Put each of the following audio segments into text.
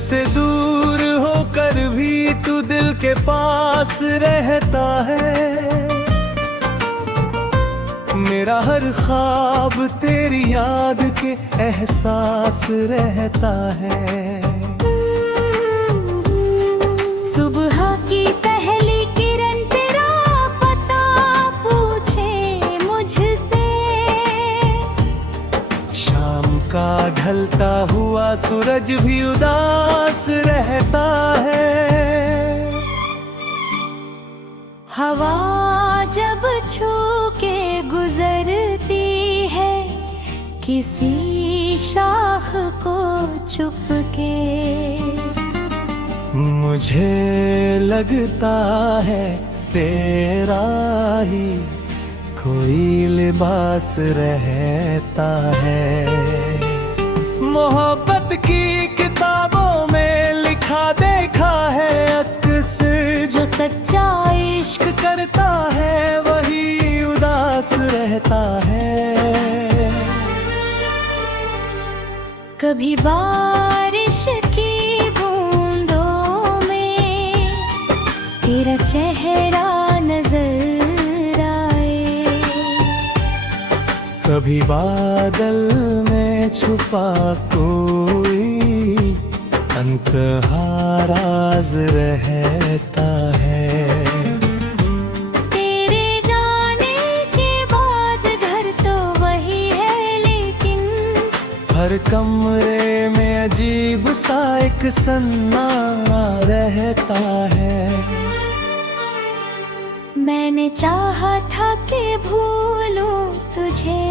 मुझसे दूर होकर भी तू दिल के पास रहता है। मेरा हर ख्वाब तेरी याद के एहसास रहता है। सुबह की पहली किरण तेरा पता पूछे मुझसे, शाम का ढलता हुआ सूरज भी उदास रहता है। हवा जब छू के गुजरती है किसी शाख को चुपके, मुझे लगता है तेरा ही कोई लिबास रहता है। मोहब्बत की किताबों में लिखा देखा है अक्सर, जो सच्चा इश्क करता है वही उदास रहता है। कभी बारिश की बूंदों में तेरा चेहरा नजर आए, कभी बादल में छुपा कोई अनकहा राज रहता है। तेरे जाने के बाद घर तो वही है, लेकिन हर कमरे में अजीब सा एक सन्नाटा रहता है। मैंने चाहा था कि भूलूं तुझे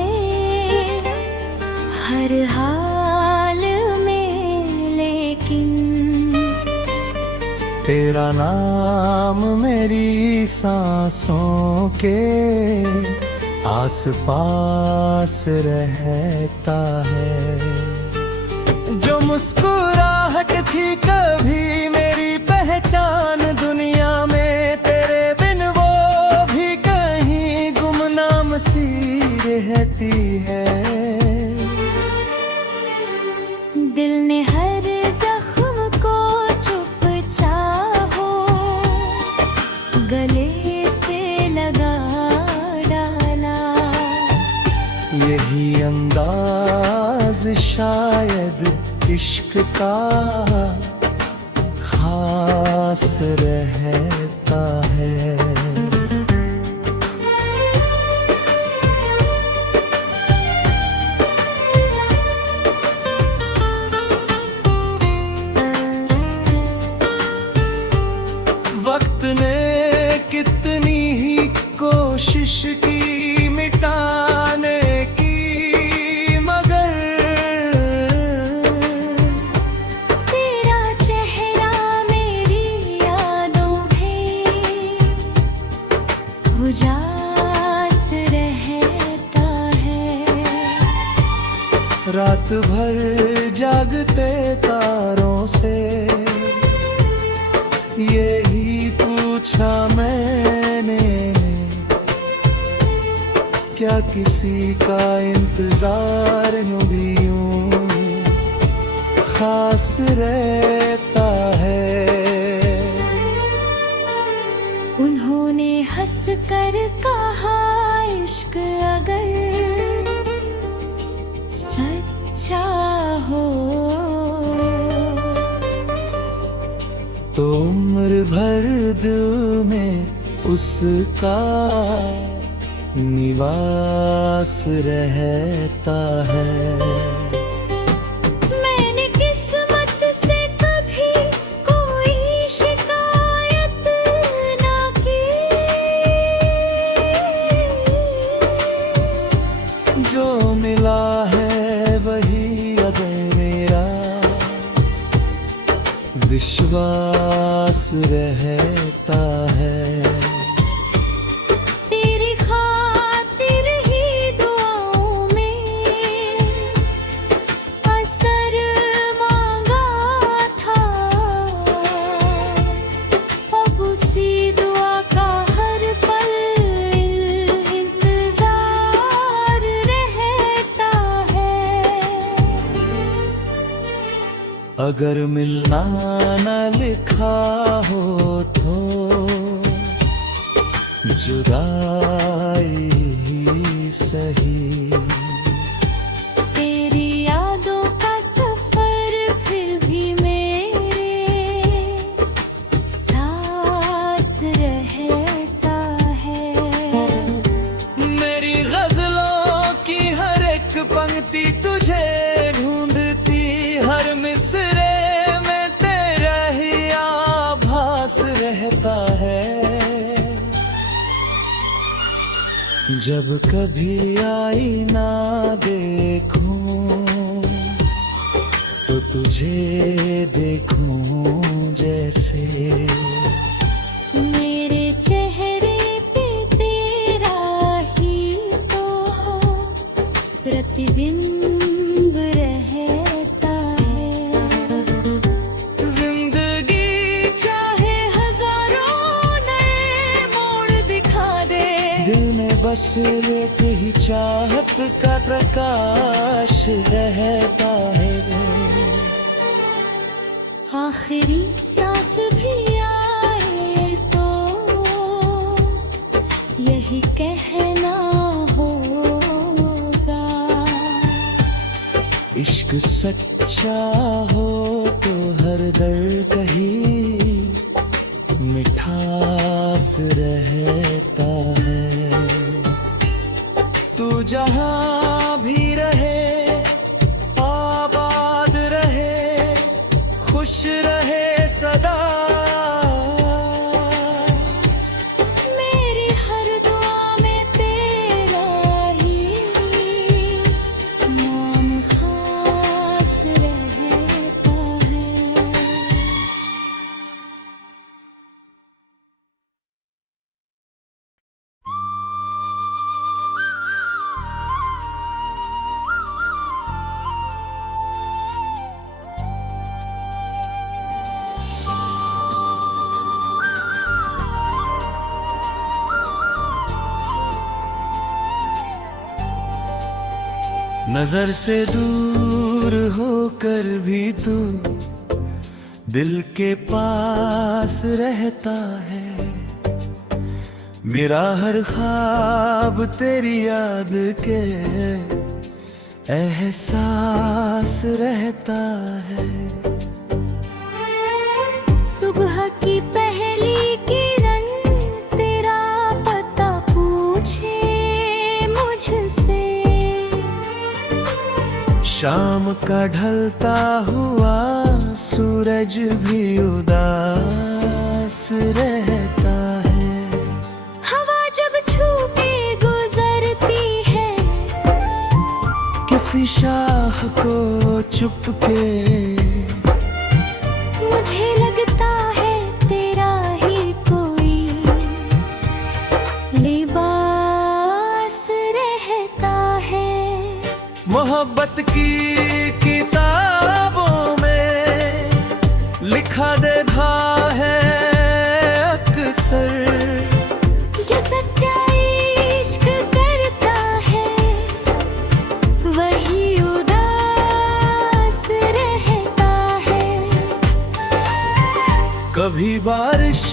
हर हाल में, लेकिन तेरा नाम मेरी सांसों के आस-पास रहता है। जो मुस्कुराहट थी कभी मेरी पहचान दुनिया में, तेरे बिन वो भी कहीं गुमनाम सी रहती है। दिल ने हर जख्म को चुप चाहो गले से लगा डाला, यही अंदाज शायद इश्क का खास रहता है। वक्त ने कितनी ही कोशिश की मिटाने की, मगर तेरा चेहरा मेरी यादों में उजास रहता है। रात भर जागते तारों से यही पूछा मैंने, क्या किसी का इंतजार यूं भी यूं खास रहता है। उन्होंने हंस कर कहा इश्क अगर सच्चा हो तो उम्र भर दिल में उसका निवास रहता है। मैंने किस्मत से कभी कोई शिकायत ना की, जो मिला है वही अब मेरा विश्वास रहता है। तेरी खातिर ही दुआओं में असर मांगा था, अब उसी दुआ का हर पल इंतजार रहता है। अगर मिलना न लिखा हो तो जुदाई ही सही। तेरी यादों का सफर फिर भी मेरे साथ रहता है। मेरी गजलों की हर एक पंक्ति तुझे ढूंढती, हर मिसरे में तेरा ही आभास रहता है। जब कभी आईना देखूं तो तुझे देखूं जैसे मेरे चेहरे पे तेरा ही तो प्रतिबिंब रहता है। जिंदगी चाहे हजारों नए मोड़ दिखा दे, दिल में बस एक ही चाहत का प्रकाश रहता है। आखिरी सांस भी आए तो यही कहना होगा, इश्क सच्चा हो तो हर दर्द कहीं मिठास रहता है। तू जहां भी रहे आबाद रहे, खुश रहे सदा। मेरी हर दुआ में तेरा ही नाम खास रहता है। नजर से दूर होकर भी तू दिल के पास रहता है। मेरा हर ख्वाब तेरी याद के एहसास रहता है। सुबह की पहली किरण तेरा पता पूछे मुझसे, शाम का ढलता हुआ सूरज भी उदास रहता है। हवा जब छू के गुजरती है, किसी शाख को चुपके मुझे लगता है तेरा ही कोई लिबास रहता है। मोहब्बत की किताबों में लिखा देखा है अक्सर, जो सच्चा इश्क करता है वही उदास रहता है। कभी बारिश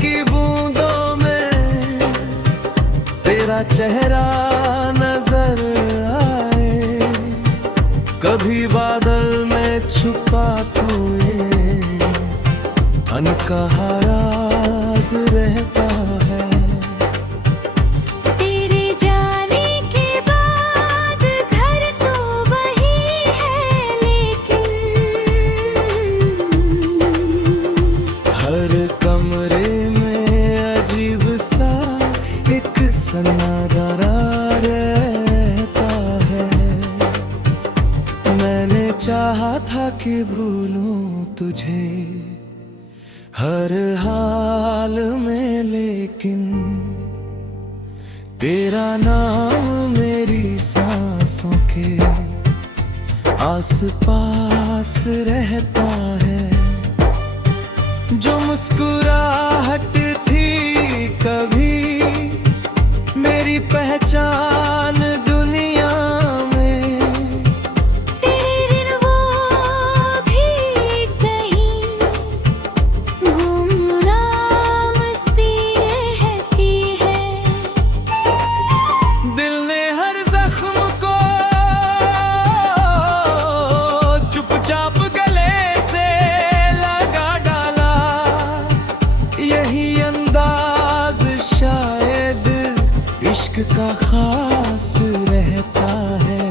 की बूंदों में तेरा चेहरा नजर आए, कभी बादल में छुपा तू अनकहा राज रहता है। तेरे जाने के बाद घर तो वही है, लेकिन हर कमरे में अजीब सा एक सन्नाटा रहता है। मैंने चाहा था कि भूलूं तुझे हर हाल में, लेकिन तेरा नाम मेरी सांसों के आस पास रहता है। जो मुस्कुराहट थी कभी मेरी पहचान दुनिया में, तेरे दिन वो भी इश्क का खास रहता है।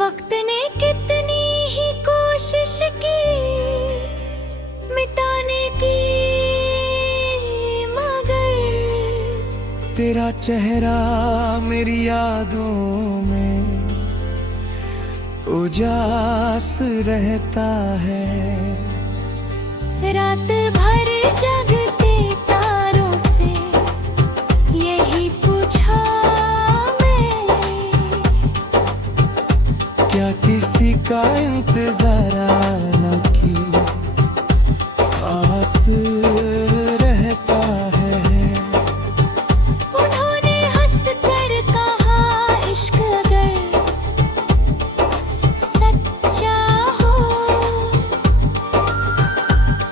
वक्त ने कितनी ही कोशिश की मिटाने की, मगर तेरा चेहरा मेरी यादों में उजास रहता है। रात भर जगते तारों से यही पूछा मैं, क्या किसी का इंतजार न की पास रहता है। उन्होंने हंस कर कहा इश्क अगर सच्चा हो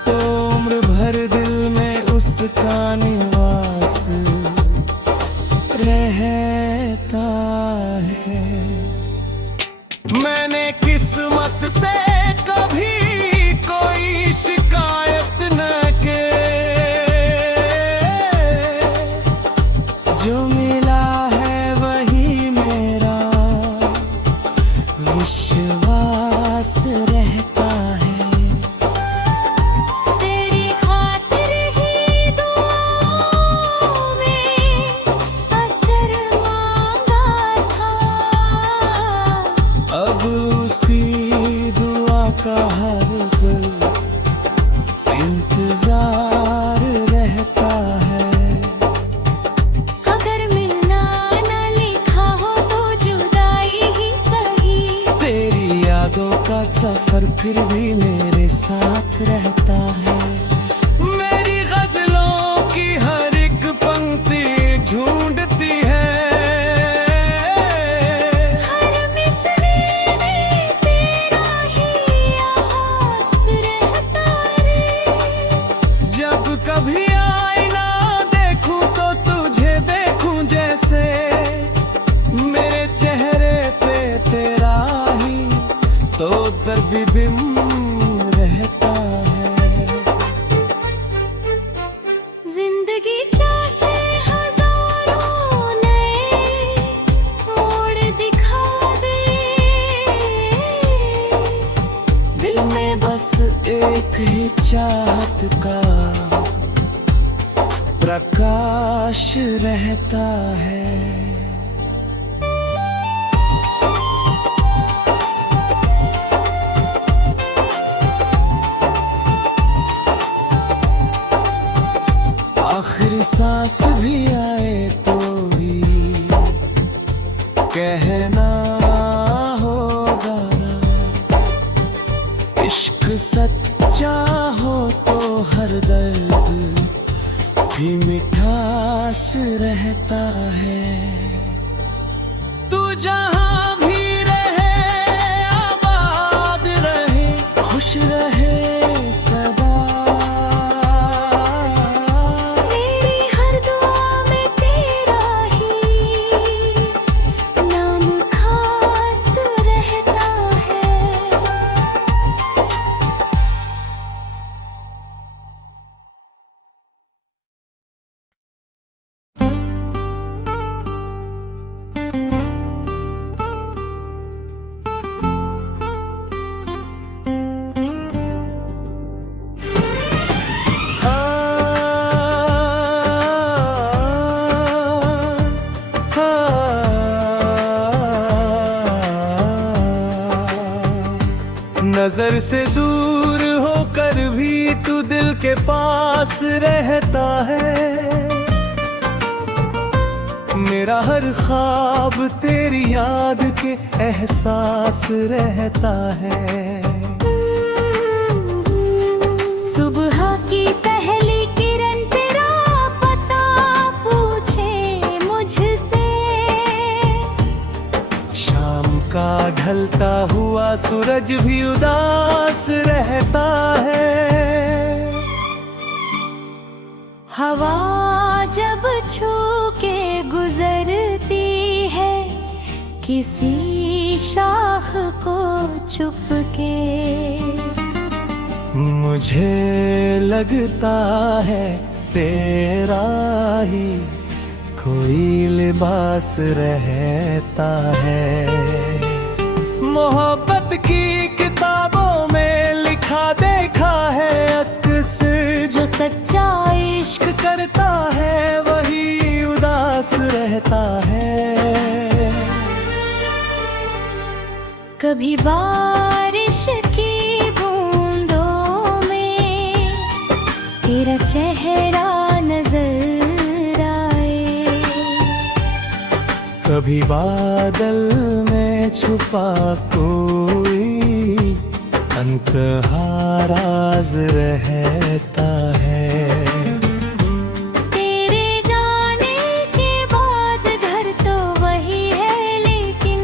तो उम्र भर दिल में उसका निवास रहता है। मैंने किस्मत से कभी कोई शिकायत न के, जो मिला है वही मेरा विश्वास रहता है। तेरी खातिर ही दुआओं में असर मांगा था, अब उसी दुआ का हर पल इंतजार रहता है। अगर मिलना न लिखा हो तो जुदाई ही सही, तेरी यादों का सफर फिर भी मेरे साथ रहता है। मेरी गजलों की हर एक पंक्ति ढूंढती है, हर मिसरे में तेरा ही आभास रहता रे। जब कभी आईना देखूं तो तुझे देखूं जैसे मेरे चेहरे पे तेरा ही तो प्रतिबिंब रहता है। जिंदगी से हजारों नए मोड़ दिखा दे, दिल में बस एक ही चाहत का प्रकाश रहता है। आखिरी सांस भी आए तो ही कहना होगा ना, इश्क सच्चा हो तो हर दर्द भी मिठास रहता है। तू जहां भी रहे आबाद रहे खुश रहे सदा, मेरी हर दुआ में तेरा ही नाम खास रहता है। नजर से दूर होकर भी तू दिल के पास रहता है। मेरा हर ख्वाब तेरी याद के एहसास रहता है। सुबह की पहली किरण तेरा पता पूछे मुझसे, शाम का ढलता हुआ सूरज भी उदास रहता है। हवा जब छू के गुजरती है किसी शाख को चुपके, मुझे लगता है तेरा ही लिबास रहता है। मोहब्बत की किताबों में लिखा देखा है अक्सर, जो सच्चा इश्क करता है वही उदास रहता है। कभी बारिश की बूंदों में तेरा चेहरा नजर आए, कभी बादल में छुपा कोई अनकहा राज रहता है। तेरे जाने के बाद घर तो वही है, लेकिन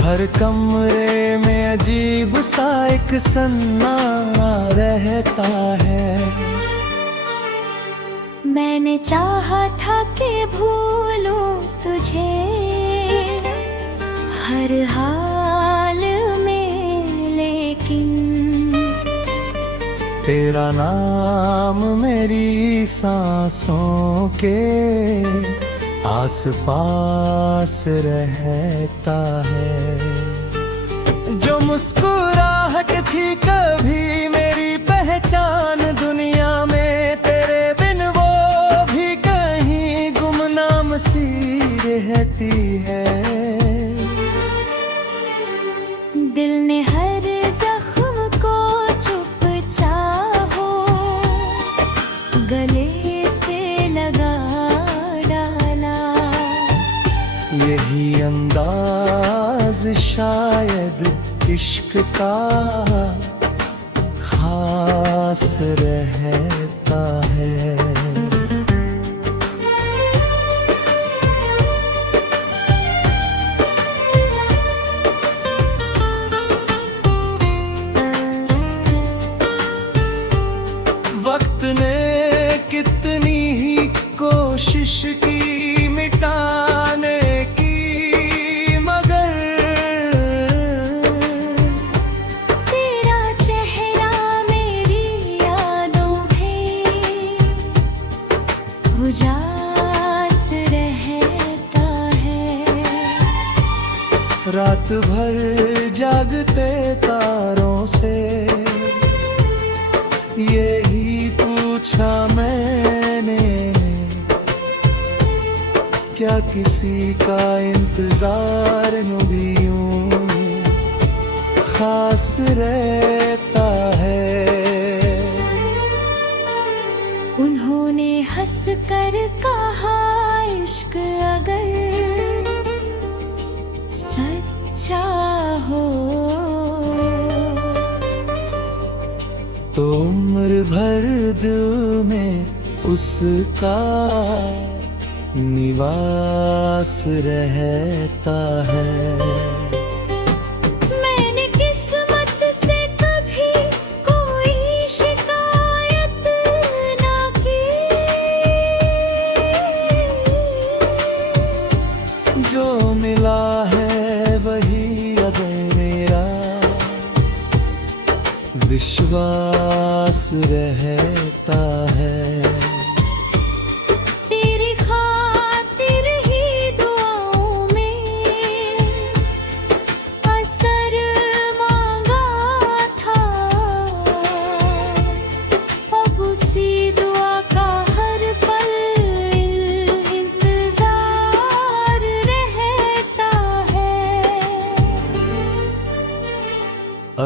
हर कमरे में अजीब सा एक सन्ना रहता है। मैंने चाहा था कि भूलूं तुझे हर हाल में, लेकिन तेरा नाम मेरी सांसों के आस पास रहता है। जो मुस्कुराहट थी कभी मेरी पहचान दुनिया में, तेरे बिन वो भी कहीं गुमनाम सी रहती है। दिल ने हर जख्म को चुप चाहो गले से लगा डाला। यही अंदाज शायद इश्क का खास रहता है। वक्त ने कितनी ही कोशिश की मिटाने की, मगर तेरा चेहरा मेरी यादों में उजास रहता है। रात भर जागते तारों से यही पूछा मैंने, क्या किसी का इंतजार भी यूं खास रहता है। उन्होंने हंस कर कहा इश्क अगर सच्चा हो तो उम्र भर दिल में उसका निवास रहता है। मैंने किस्मत से कभी कोई शिकायत ना की, जो मिला है वही अब मेरा विश्वास रहता है। तेरी खातिर ही दुआओं में असर मांगा था, अब उसी दुआ का हर पल इंतजार रहता है।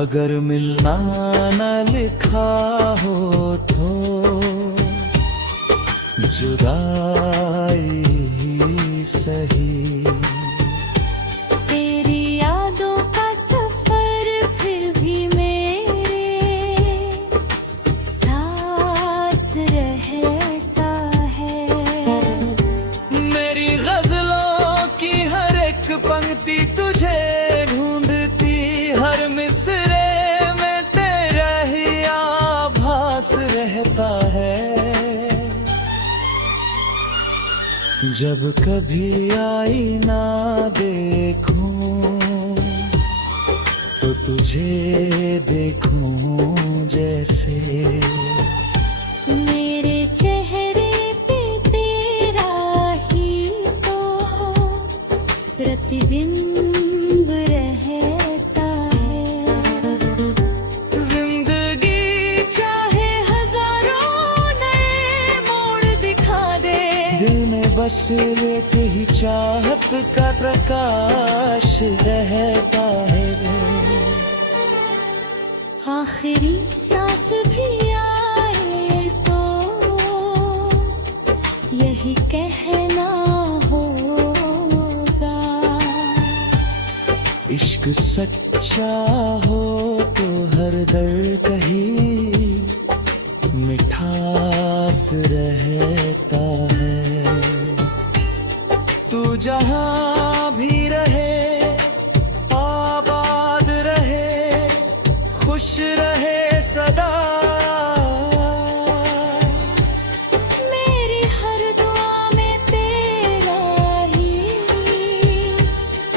अगर मिलना न लिखा हो तो जुदाई ही सही। तेरी यादों का सफर फिर भी मेरे साथ रहता है। मेरी गजलों की हर एक पंक्ति तुझे ढूंढती, हर मिसरे में तेरा ही आभास रहता है। जब कभी आईना देखूं तो तुझे देखूं जैसे, मेरे चेहरे पे तेरा ही तो प्रतिबिंब रहता है। जिंदगी चाहे हजारों नए मोड़ दिखा दे, दिल में बस एक ही चाहत का प्रकाश रहता है। आखिरी सांस भी आए तो यही कहना होगा, इश्क सच्चा हो तो हर दर्द कहीं मिठास रहता है। तू जहां भी रहे आबाद रहे, खुश रहे सदा। मेरी हर दुआ में तेरा ही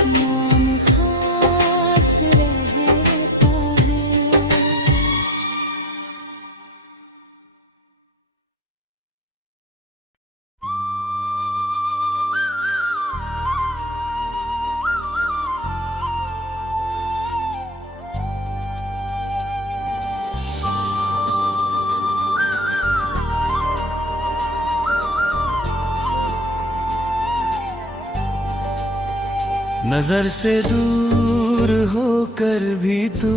नाम खास रहता है। नजर से दूर होकर भी तू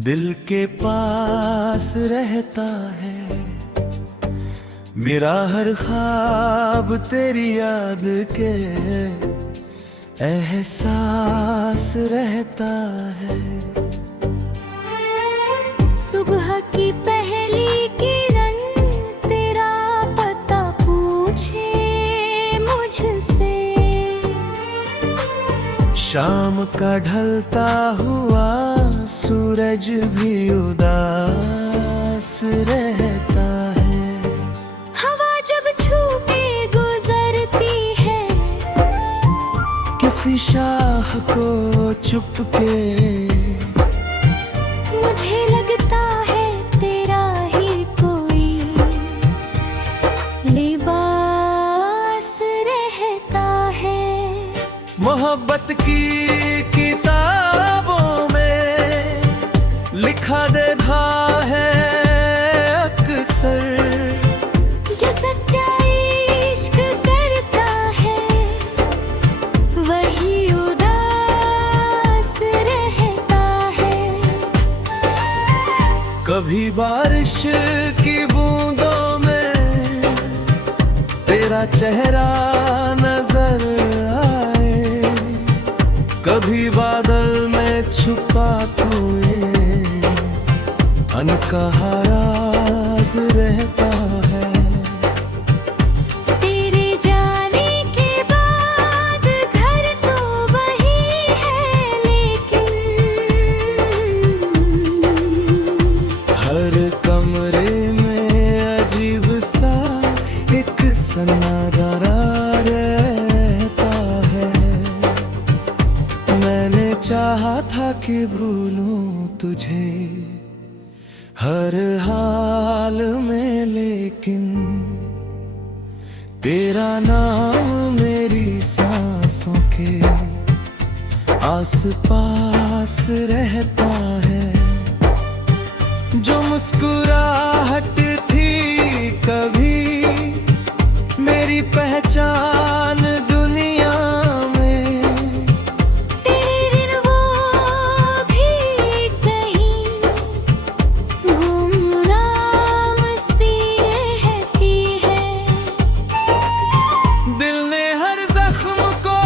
दिल के पास रहता है। मेरा हर ख्वाब तेरी याद के एहसास रहता है। सुबह की पहली किरण तेरा पता पूछे मुझसे, शाम का ढलता हुआ सूरज भी उदास रहता है। हवा जब छू के गुजरती है, किसी शाख को चुपके मुझे लगता है तेरा ही कोई लिबास रहता है। मोहब्बत की किताबों में लिखा देखा है अक्सर, जो सच्चा इश्क करता है वही उदास रहता है। कभी बारिश की बूंदों में तेरा चेहरा नजर आए, कभी बादल में छुपा तू अनकहा राज रहता है। तेरे जाने के बाद घर तो वही है, लेकिन हर कमरे में अजीब सा एक सन्नाटा रहता है। मैंने चाहा था कि भूलूं तुझे हर हाल में, लेकिन तेरा नाम मेरी सांसों के आस पास रहता है। जो मुस्कुराहट थी कभी मेरी पहचान दुनिया में, तेरे दिन वो भी कहीं गुमनाम सी रहती है। दिल ने हर जख्म को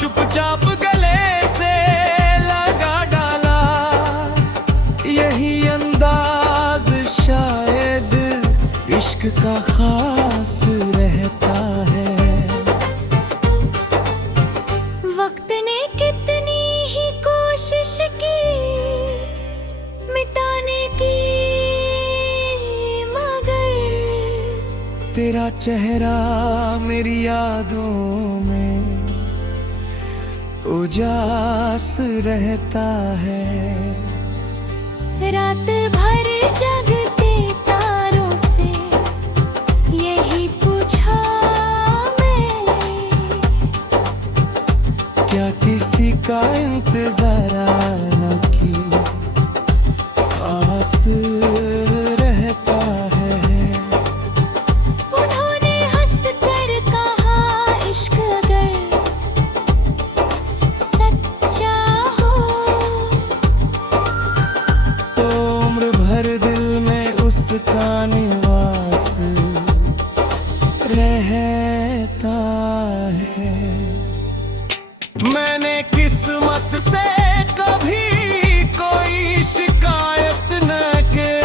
चुपचाप गले से लगा डाला, यही अंदाज शायद इश्क का खास रहता है। वक्त ने कितनी ही कोशिश की मिटाने की, मगर तेरा चेहरा मेरी यादों में उजास रहता है। रात भर जगते तारों से यही पूछा मैं, निवास रहता है। मैंने किस्मत से कभी कोई शिकायत न की,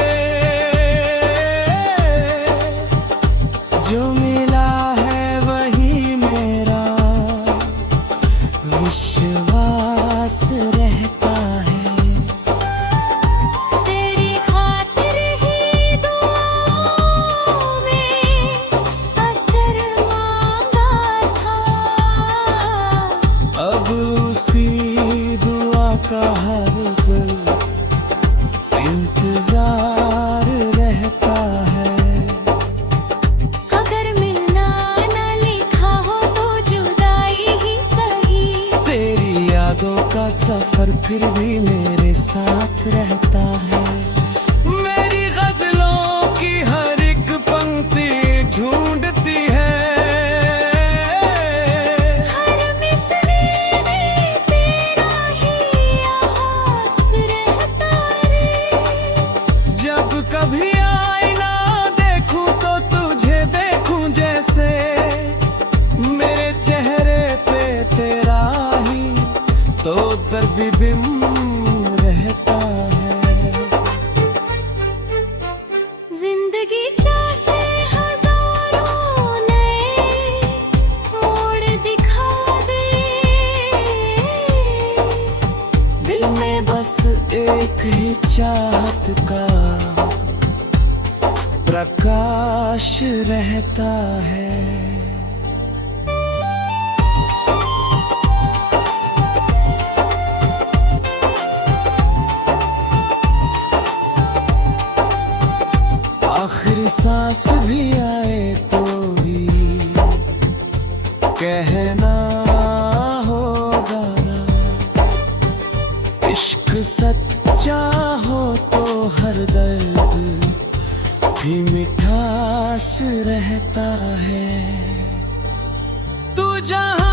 जो मिला है वही मेरा विश्वास रहता है। तेरी खातिर ही दुआओं में असर मांगा था, अब उसी दुआ का हर पल इंतजार रहता है। अगर मिलना न लिखा हो तो जुदाई ही सही, तेरी यादों का सफर फिर भी मेरे साथ रहता है। मेरी गजलों की हर एक पंक्ति ढूंढती है, हर मिसरे में तेरा ही आभास रहता रे। जब कभी आईना देखूं तो तुझे देखूं जैसे, मेरे चेहरे पे तेरा ही तो प्रतिबिंब रहता है। जिंदगी चाहे हजारों नए मोड़ दिखा दे, दिल में बस एक ही चाहत का प्रकाश रहता है। आखिरी सांस भी आए तो भी कहना होगा ना, इश्क सच्चा हो तो हर दर्द भी मिठास रहता है। तू जहाँ